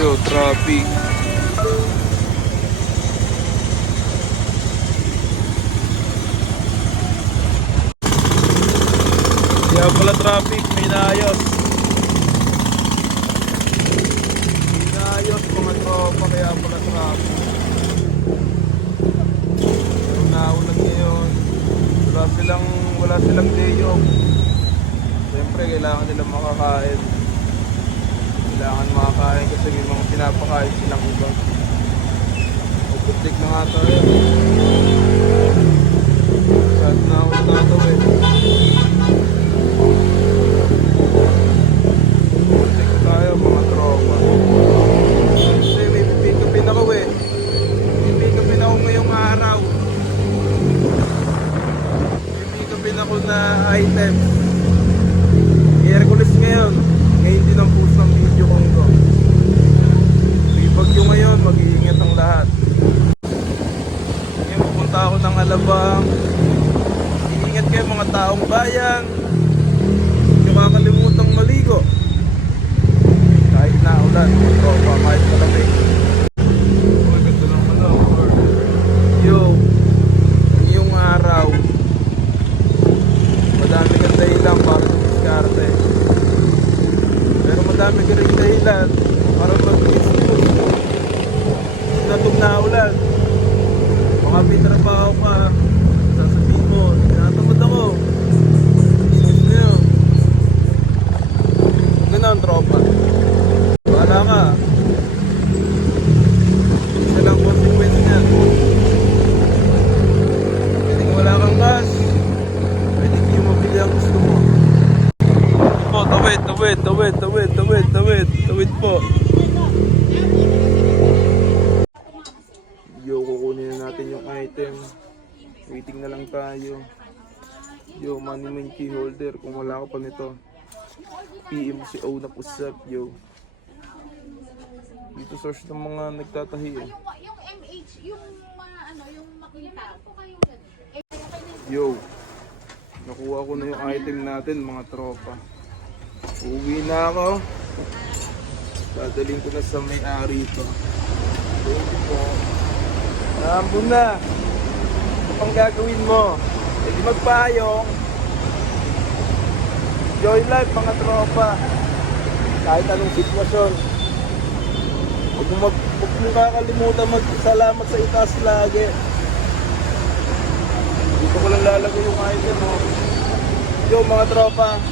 Yo, traffic. Kaya pala traffic, may naayos. May naayos mga tropa, kaya pala traffic. Pero naulan ngayon. Wala silang day off. Siyempre, kailangan nila makakain. Kailangan makakain kasi may mga pinapakain silang iba. Putik na nga tayo. Sad na ako na ito eh. Putik tayo mga tropa. Kasi may pick-upin ako eh. May pick-upin ako ngayong araw. May pick-upin ako na item. Hercules ngayon. Ngayon din ang post ng video kong to. May bagyo ngayon, mag-iingat ang lahat. Ngayon pupunta ako ng Alabang. Iingat kayo mga taong bayan. Hindi makakalimutang maligo. Kahit naulan, tropa, kahit malamig. Uy, ganda ng manok. Yo, ngayong araw, madami kang dahilan para diskarte. Pero madami ka rin dahilan para mag-excuse. Sinatog na ulan. Baka may trabaho ka, sasabihin mo, tinatamad ako. Excuse na yun. Ganun, tropa. Bahala ka. Isa lang consequence niyan. Pwede kung wala kang gas, pwede hindi mo mabili ang gusto mo. Oh, tawid po. Yo, kukunin na natin yung item. Waiting na lang tayo. Yo, money main key holder. Kung wala ka pa nito, PM si O na pusap, yo. Dito source ng mga nagtatahi eh. Yung MH, yung mga ano, yung makita. Yo, nakuha ko na yung item natin mga tropa. Uwi na ako. Dadaling ko na sa may-ari ito. Thank you po. Naambun na. Ano pang gagawin mo? E di magpayong. Enjoy life mga tropa. Kahit anong sitwasyon. Huwag mong kakalimutan magsalamat sa itaas lagi. Dito ko lang lalagay yung item mo. Yo mga tropa.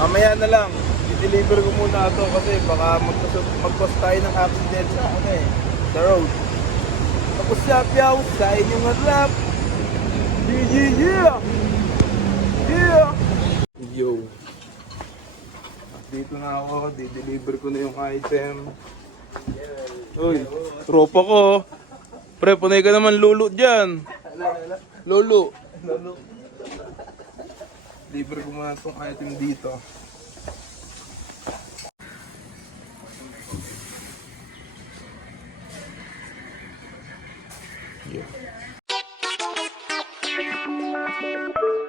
Mamaya na lang, i-deliver ko muna ito kasi baka mag-cause tayo ng accident sa sa road. Tapos sapyaw sa inyong adlap. Yeah! Yo. Dito na ako, di-deliver ko na yung item. Uy, tropa ko. Pre, punay ka naman lulu dyan. Lulu. Deliver ko muna itong item dito.